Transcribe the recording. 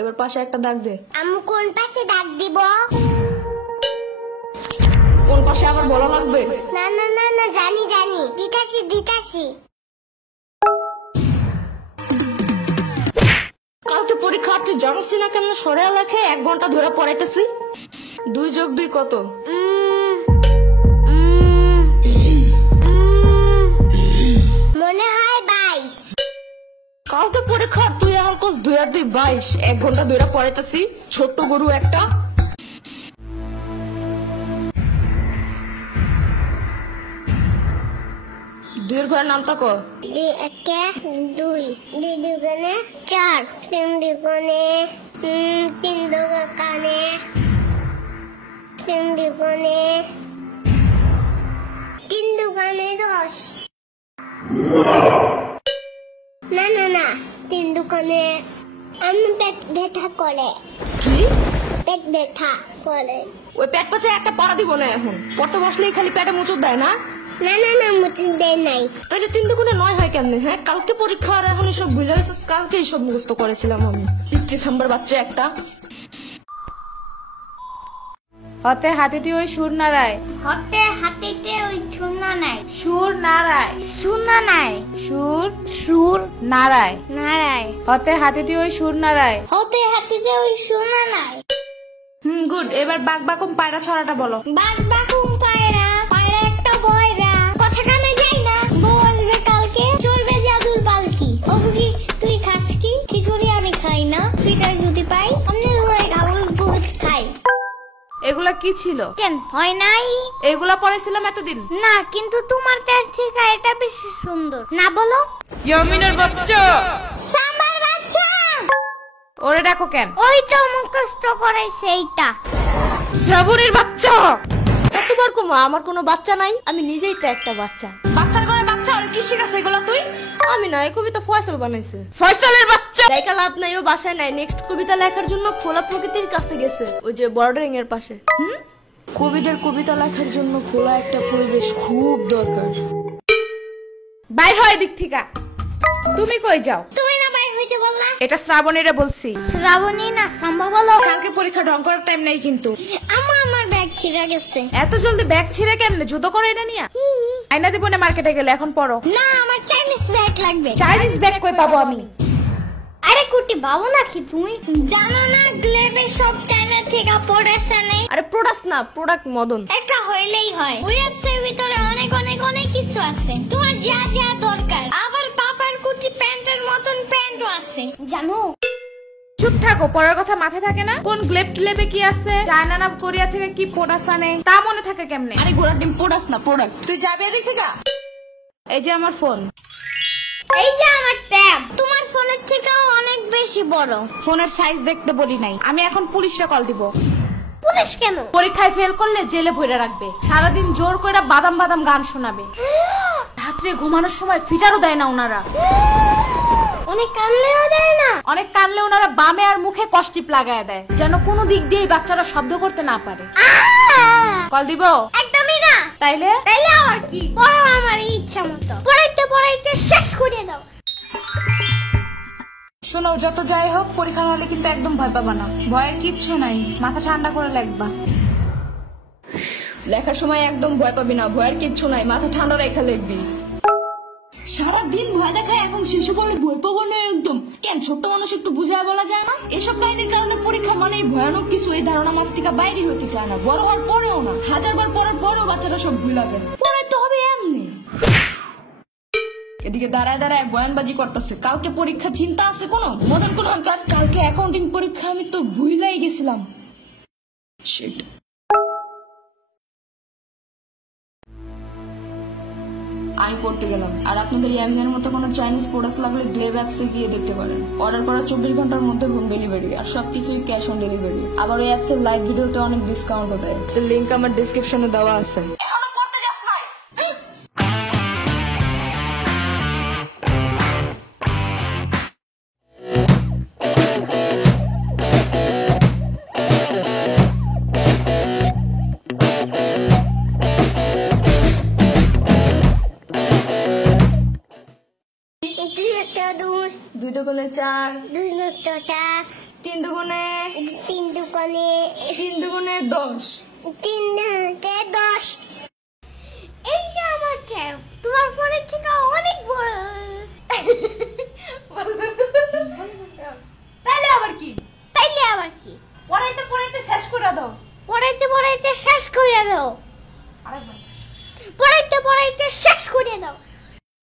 এবার পাশে একটা দাগ দে। আমি কোন পাশে দাগ দিব? কোন পাশে আবার বলা লাগবে? না না না না, জানি জানি, দিতাছি। কালকে পরীক্ষা, তুই জানিস না কেমন সরে লেখে 1 ঘন্টা ধরে পড়াইতেছি। 2 + 2 কত? মনে হয় 22। কালকে পরীক্ষা, তুই এখন কোস 2 আর 2 22। 1 ঘন্টা ধরে পড়াইতেছি, ছোট্ট গরু একটা। দুইয়ের ঘরের নামটা কর। 2 1 2 2 দুগুণে 4, 3 দুগুণে 3 দুগুণে 3 দুগুণে 10। না না না, 3 দুগুণে আমি পেট ব্যথা করে। কি? পেট ব্যথা করে। ওই পেট পাছে একটা পড়া দিব না এখন। পড়তে বসলেই খালি পেটে মুচুর দেয় না? না না না, মুচি দেয় নাই। তাহলে 3 দুগুণে 9 হয় কেমনে? হ্যাঁ, কালকে পরীক্ষা আর এখন এসব ভুলে গেছিস। কালকে এইসব মুখস্থ করেছিলাম আমি। 50 নাম্বার বাচ্চা একটা। হতে হাতিটি ওই সুর নাড়ায়। হতে হাতিতে ওই শূন্য নাই। সুর নাড়ায়। শূন্য নাই। সুর নাড়ায়। নারায়। হতে হাতিটি ওই সুর নাড়ায়। হতে হাতিতে ওই শূন্য নাই। গুড। এবার বাক বাকুম পায়রা ছড়াটা বলো। বাঘ বাকুম পায়রা, পায়রা একটা বয়রা, কথা কানে যাই না, বউ আসবে কালকে, চলবে জাদুর পালকি। ও বুঝি তুই খাস কি? খিচুড়ি আমি খাই না, পিঠাই যদি পাই আমি বহুত খাই। এগুলা কি ছিল? কেন হয় নাই? এগুলা পড়াইছিলাম এতদিন না, কিন্তু তোমার কাছ থেকে এটা বেশি সুন্দর। না বলো। ইয়ামিনের বাচ্চা। সাম্বার বাচ্চা। ওরে ডাকো কেন? ওই তো মুখস্থ করাইছে এইটা। শ্রাবণীর বাচ্চা। কতবার কমা, আমার কোনো বাচ্চা নাই, আমি নিজেই তো একটা বাচ্চা। বাচ্চার ঘরে বাচ্চা আর কি শিখাছে এগুলা তুই? আমি না, এই কবিতা ফয়সাল বানাইছে। ফয়সালের বাচ্চা। লেখা লাভ নাই, ও বাসায় নাই। নেক্সট কবিতা লেখার জন্য খোলা প্রকৃতির কাছে গেছে, ওই যে বর্ডারিং এর পাশে। কবিদের কবিতা লেখার জন্য খোলা একটা পরিবেশ খুব দরকার। বাইর হয় দিক থেকে। তুমি কই যাও? তুমি না বাইর হইতে বললা? এটা শ্রাবণীরে বলছি। শ্রাবণী না সম্ভব বলো। কালকে পরীক্ষা ঢং করার টাইম নাই কিন্তু। আমার ব্যাগ ছিঁড়ে গেছে। এত জলদি ব্যাগ ছিঁড়ে কেমনে? জুতো করো এটা নিয়া। আইনা দিব না মার্কেটে গেলে, এখন পড়ো। না, আমার চাইনিজ ব্যাগ লাগবে। চাইনিজ ব্যাগ কই পাবো আমি? আরে কুটি বাবু নাকি তুমি? জানো না গ্লেবে সব চাইনা থেকে পড়েছে নেই। আরে প্রোডাক্ট না, প্রোডাক্ট মদন। একটা হইলেই হয়। ওয়েবসাইটের ভিতরে অনেক অনেক অনেক কিছু আছে, তোমার যা যা দরকার। আবার পাপার কুটি প্যান্টের মতন প্যান্টও আছে, জানো? চুপ থাকো, পড়ার কথা মাথায় থাকে না? কোন গ্লেবে কি আছে, চায়না না কোরিয়া থেকে কি প্রোডাক্ট আনে তা মনে থাকে কেমনে? আরে ঘোড়ার ডিম প্রোডাক্ট না, প্রোডাক্ট। তুই যাবি এদিক থেকে? এই যে আমার ফোন। এই যে আমার ট্যাব, তোমার ফোনের থেকেও অনেক বেশি বড়। ফোনের সাইজ দেখতে বলি নাই। আমি এখন পুলিশে কল দিব। পুলিশ কেন? পরীক্ষায় ফেল করলে জেলে ভরে রাখবে, সারাদিন জোর করে বাদাম বাদাম গান শোনাবে, রাত্রে ঘুমানোর সময় ফিটারও দেয় না ওনারা। অনেক কানলেও দেয় না? অনেক কানলে ওনারা বামে আর মুখে কষ্টিপ লাগায় দেয়, যেন কোনো দিক দিয়ে বাচ্চারা শব্দ করতে না পারে। কল দিব? একদমই না। তাইলে আর কি পড়ো আমার ইচ্ছা মতো। পড়াইতে শেষ করে দাও। শোনো, যত যাই হোক পরীক্ষা হলে কিন্তু একদম ভয় পাবা না। ভয়ের কিচ্ছু নাই, মাথা ঠান্ডা করে লিখবা। লেখার সময় একদম ভয় পাবি না, ভয়ের কিচ্ছু নাই, মাথা ঠান্ডা রেখে লিখবি। সারাদিন ভয় দেখায়, এখন শিশু বলে ভয় পাবো না একদম। কেন ছোট্ট মানুষ একটু বুঝায় বলা যায় না? এসব কাহিনীর কারণে পরীক্ষা মানে ভয়ানক কিছু, এই ধারণা মাথা থেকে বাইরে হতে চায় না। বড় হওয়ার পরেও না, 1000বার পড়ার পরেও বাচ্চারা সব ভুলা যায়। পড়াইতে হবে এমনি। এদিকে দাঁড়ায় দাঁড়ায় বয়ানবাজি করতেছে। কালকে পরীক্ষা, চিন্তা আছে কোনো? মদন কোন কালকে অ্যাকাউন্টিং পরীক্ষা, আমি তো ভুলাই গেছিলাম। শিট। আমি পড়তে গেলাম। আর আপনাদের ইয়ামিনের মতো কোনো চাইনিজ প্রোডাক্ট লাগলে গ্লেব অ্যাপসে গিয়ে দেখতে পারেন। অর্ডার করার 24 ঘন্টার মধ্যে হোম ডেলিভারি, আর সবকিছুই ক্যাশ অন ডেলিভারি। আবার ওই অ্যাপসের লাইভ ভিডিওতে অনেক ডিসকাউন্টও দেয়। লিংক আমার ডেসক্রিপশনে দেওয়া আছে। দুই একটা দুই, 2 দুগুণে 4, দুই একটা চার, 3 দুগুণে তিন দোকানে 3 দুগুণে 10। তিন দুগুণে 10। এই যে আমার ট্যাব, তোমার ফোনের থেকে অনেক বড়। তাইলে আবার কি? তাইলে আবার কি? পড়াইতে পড়াইতে শেষ করে দাও। পড়াইতে পড়াইতে শেষ করে দাও। আরেকবার। পড়াইতে পড়াইতে শেষ করে দাও।